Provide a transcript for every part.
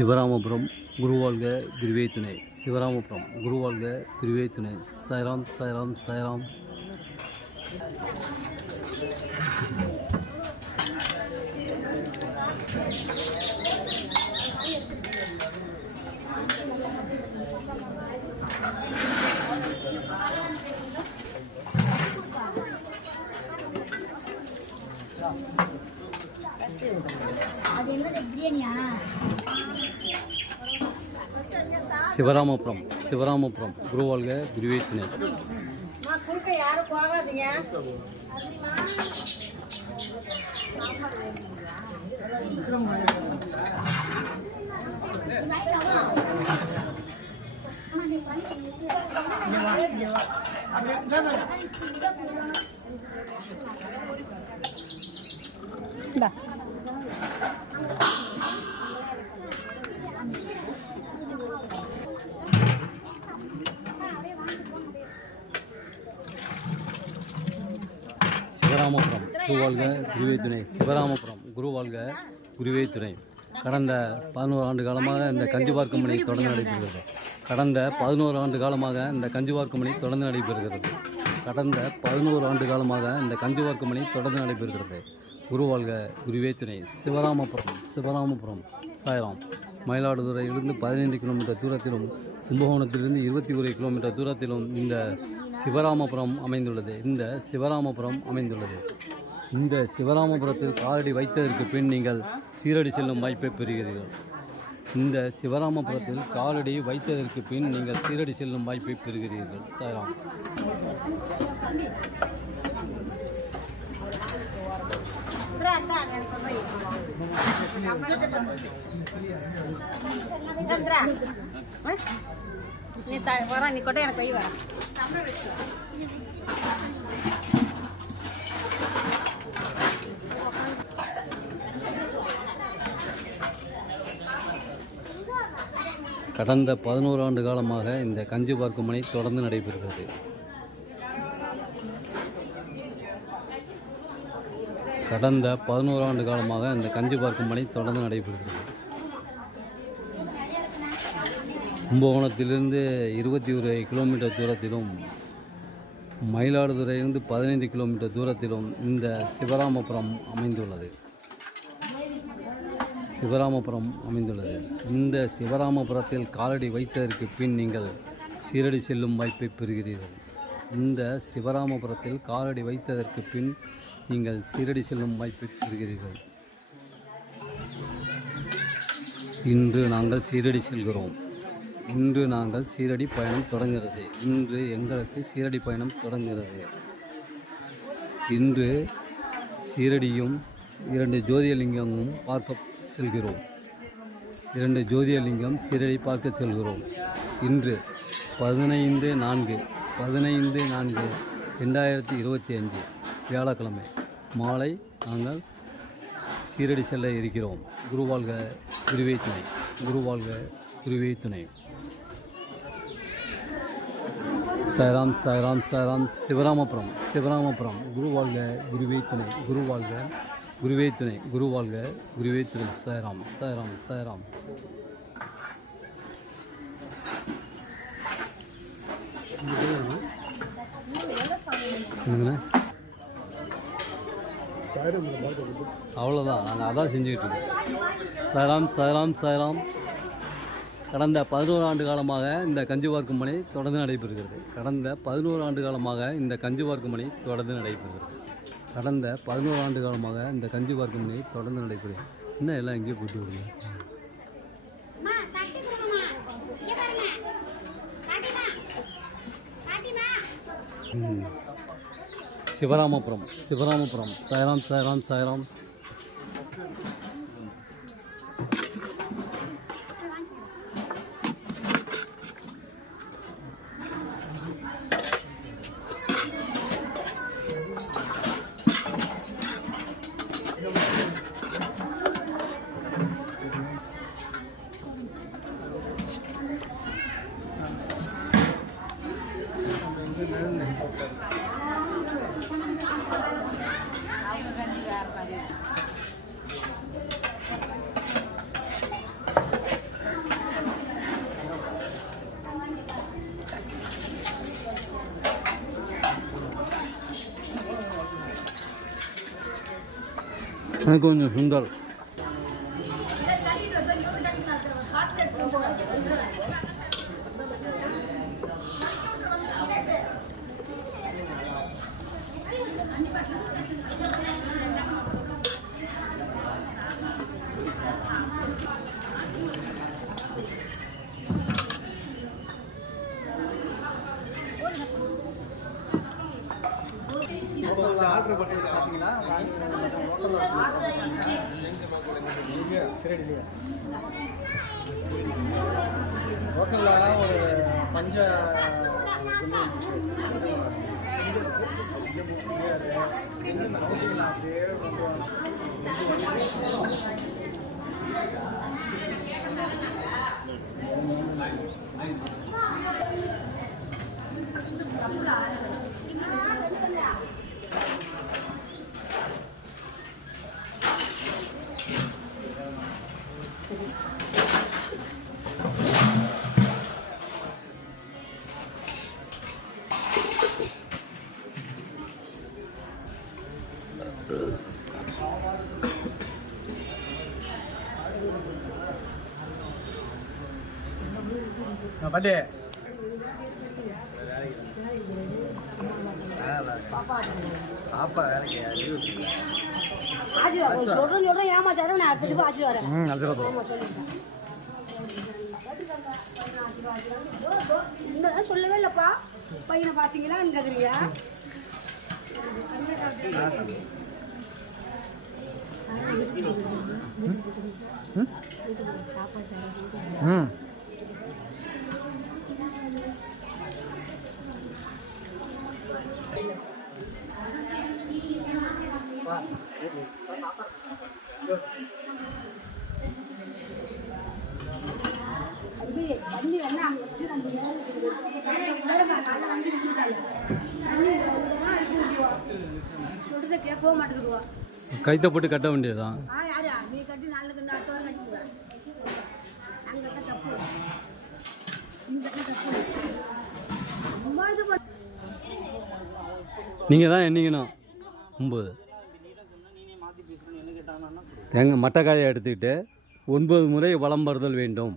சிவராமபுரம் குருவாழ்க குருவே துணை. சிவராமபுரம் குருவாழ்க குருவே துணை. சாய்ராம் சாய்ராம் சாய்ராம். சிவராமபுரம் சிவராமபுரம் குருவாழ்க குருவே துணை. சிவராமபுரம் குருவாழ்க குருவே துணை. சிவராமபுரம் குருவாழ்க குருவே துணை. கடந்த 11 ஆண்டு காலமாக இந்த கஞ்சி பார்க்கும் பணி தொடர்ந்து நடைபெறுகிறது. கடந்த 11 ஆண்டு காலமாக இந்த கஞ்சி பார்க்கும் பணி தொடர்ந்து நடைபெறுகிறது. கடந்த 11 ஆண்டு காலமாக இந்த கஞ்சி பார்க்கும் பணி தொடர்ந்து நடைபெறுகிறது. குருவாழ்க குருவே துணை. சிவராமபுரம் சிவராமபுரம் சாய்ராம். மயிலாடுதுறையிலிருந்து 15 கிலோமீட்டர் தூரத்திலும் கும்பகோணத்திலிருந்து 21 கிலோமீட்டர் தூரத்திலும் இந்த சிவராமபுரம் அமைந்துள்ளது. இந்த சிவராமபுரத்தில் காலடி வைத்ததற்கு பின் நீங்கள் சீரடி செல்லும் வாய்ப்பை பெறுகிறீர்கள். இந்த சிவராமபுரத்தில் காலடி வைத்ததற்கு பின் நீங்கள் சீரடி செல்லும் வாய்ப்பை பெறுகிறீர்கள். சாய்ராம். நீ கொட்டை எனக்கு போய் வர கடந்த 11 ஆண்டு காலமாக இந்த கஞ்சி பார்க்கும் பணி தொடர்ந்து நடைபெறுகிறது. கடந்த 11 ஆண்டு காலமாக இந்த கஞ்சி பார்க்கும் பணி தொடர்ந்து நடைபெறுகிறது. கும்பகோணத்திலிருந்து 21 கிலோமீட்டர் தூரத்திலும் மயிலாடுதுறையிலிருந்து 15 கிலோமீட்டர் தூரத்திலும் இந்த சிவராமபுரம் அமைந்துள்ளது. இந்த சிவராமபுரத்தில் காலடி வைத்ததற்கு பின் நீங்கள் சீரடி செல்லும் வாய்ப்பை பெறுகிறீர்கள். இந்த சிவராமபுரத்தில் காலடி வைத்ததற்கு பின் நீங்கள் சீரடி செல்லும் வாய்ப்பை பெறுகிறீர்கள். இன்று நாங்கள் சீரடி செல்கிறோம். இன்று நாங்கள் சீரடி பயணம் தொடங்குகிறது. இன்று எங்களுக்கு சீரடி பயணம் தொடங்குகிறது. இன்று சீரடியும் 2 ஜோதிர்லிங்கமும் பார்க்க செல்கிறோம். 2 ஜோதிர்லிங்கம் சீரடி பார்க்க செல்கிறோம். இன்று 15/4/2025 வியாழக்கிழமை மாலை நாங்கள் சீரடி செல்ல இருக்கிறோம். குருவாழ்க குருவே துணை. குருவாழ்க குருவே துணை. சாய்ராம் சாய்ராம் சாய்ராம். சிவராமபுரம் சிவராமபுரம் குருவாழ்க குருவே துணை. குருவாழ்க குருவே துணை. குருவாழ்க குருவே துணை. சாய்ராம் சாய்ராம் சாய்ராம். அவ்வளோதான், நாங்கள் அதான் செஞ்சுக்கிட்டு இருக்கோம். சாய்ராம் சாய்ராம் சாய்ராம். கடந்த 11 ஆண்டு காலமாக இந்த கஞ்சி பார்க்கும் பணி தொடர்ந்து நடைபெறுகிறது. கடந்த 11 ஆண்டு காலமாக இந்த கஞ்சி பார்க்கும் பணி தொடர்ந்து நடைபெறுகிறது. கடந்த 11 ஆண்டு காலமாக இந்த கஞ்சி பார்க்கும் பணி தொடர்ந்து நடைபெறுகிறது. இன்னும் எல்லாம் எங்கேயோ போட்டு விடுங்க. சிவராமபுரம் சிவராமபுரம். சாய்ராம் சாய்ராம் சாய்ராம். எனக்கு கொஞ்சம் சுண்டல். ஆர்டர் பண்ணி பார்த்தீங்களா சரி இல்லையா ஹோட்டலில் ஒரு பஞ்ச அப்படியே பட்டே பாப்பா வேலைக்கு சொல்லவே இல்லப்பா பையனை பாத்தீங்களா கேக்குறீங்க கேட்கவே மாட்டேங்குதுவா கைத்தை போட்டு கட்ட வேண்டியதுதான். யாரா நீ கட்டி நல்லது அடுத்தவங்க கட்டிக்குவா அங்கே தப்பு இந்த தப்பு நீங்கள் தான் எண்ணிக்கணும். 9 தேங்காய் மட்டைக்காயை எடுத்துக்கிட்டு 9 முறை வலம் வருதல் வேண்டும்.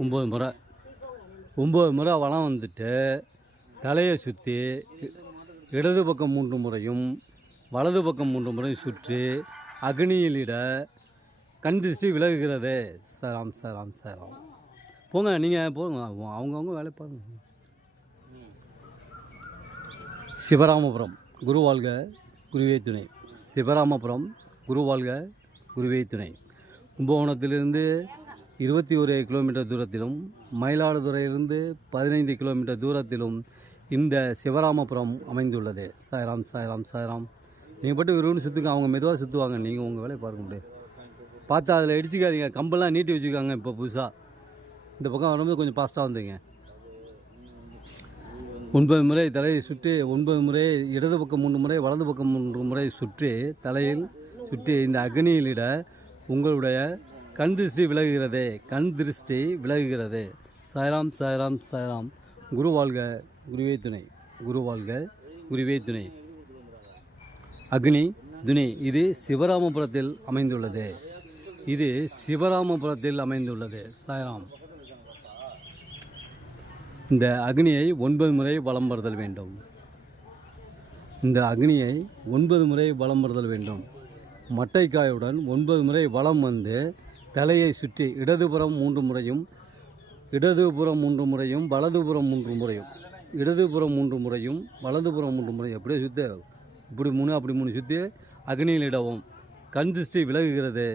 9 முறை வலம் வந்துட்டு தலையை சுற்றி இடது பக்கம் 3 முறையும் வலது பக்கம் 3 முறையும் சுற்றி அக்னியிலிட கண் திருஷ்டி விலகுகிறது. சராம் சராம் சராம். போங்க நீங்கள் போங்க, அவங்கவுங்க வேலை பாருங்க. சிவராமபுரம் குரு வாழ்க குருவே துணை. சிவராமபுரம் குரு வாழ்க குருவே துணை. கும்பகோணத்திலிருந்து 21 கிலோமீட்டர் தூரத்திலும் மயிலாடுதுறையிலிருந்து 15 கிலோமீட்டர் தூரத்திலும் இந்த சிவராமபுரம் அமைந்துள்ளது. சாய்ராம் சாய்ராம் சாய்ராம். நீங்கள் பட்டு விரும்பி சுற்றுங்க, அவங்க மெதுவாக சுற்றுவாங்க, நீங்கள் உங்கள் வேலையை பார்க்க முடியாது. பார்த்து அதில் இடிச்சிக்காதீங்க, கம்பெல்லாம் நீட்டி வச்சுருக்காங்க. இப்போ புதுசாக இந்த பக்கம் வரும்போது கொஞ்சம் ஃபாஸ்ட்டாக வந்துங்க. 9 முறை தலையை சுற்றி 9 முறை இடது பக்கம் 3 முறை வலது பக்கம் 3 முறை சுற்றி தலையில் சுற்றி இந்த அக்னியிலிட உங்களுடைய கண் திருஷ்டி விலகுகிறது. கண் திருஷ்டி விலகுகிறது. சாய்ராம் சாய்ராம் சாய்ராம். குரு வாழ்க குருவே துணை. குரு வாழ்க குருவே துணை. அக்னி துணை. இது சிவராமபுரத்தில் அமைந்துள்ளது. இது சிவராமபுரத்தில் அமைந்துள்ளது. சாய்ராம். இந்த அக்னியை 9 முறை வலம் வருதல் வேண்டும். இந்த அக்னியை 9 முறை வலம் வருதல் வேண்டும். மட்டைக்காயுடன் 9 முறை வலம் வந்து தலையை சுற்றி இடதுபுறம் 3 முறையும் வலதுபுறம் 3 முறையும் இடதுபுறம் 3 முறையும் வலதுபுறம் 3 முறையும் அப்படியே சுற்றி இப்படி 3 அப்படி 3 சுற்றி அக்னியில் இடவும். கண் திருஷ்டி விலகுகிறது.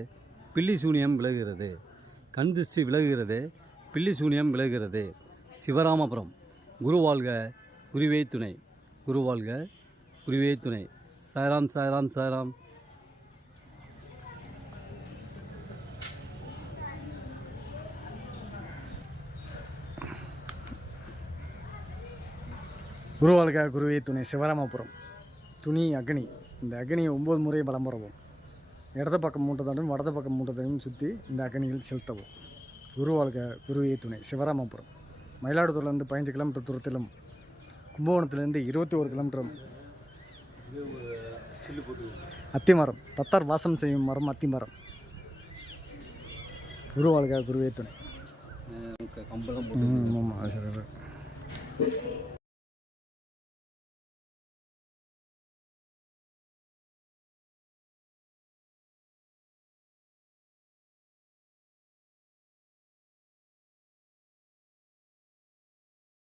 பில்லி சூனியம் விலகுகிறது. கண் திருஷ்டி விலகுகிறது. பில்லி சூனியம் விலகுகிறது. சிவராமபுரம் குரு வாழ்க குருவே துணை. குரு வாழ்க குருவே துணை. சாய்ராம் சாய்ராம் சாய்ராம். குரு வாழ்க குருவே துணை. சிவராமபுரம் துணி அக்னி. இந்த அக்னியை 9 முறை வலம் வரவும். இடது பக்கம் 3 தடவையும் வடது பக்கம் 3 தடவையும் சுற்றி இந்த அக்னியில் செலுத்தவும். குரு வாழ்க குருவே துணை. சிவராமபுரம் மயிலாடுதுறையிலேருந்து 15 கிலோமீட்டர் தூரத்திலும் கும்பகோணத்திலேருந்து 21 கிலோமீட்டரும் ஸ்டில்லு போட்டு அத்திமரம் தத்தார் வாசம் செய்யும் மரம் அத்திமரம். குரு வாழ்க குருவே துணை. கம்பளம் போட்டு ஆமாம்.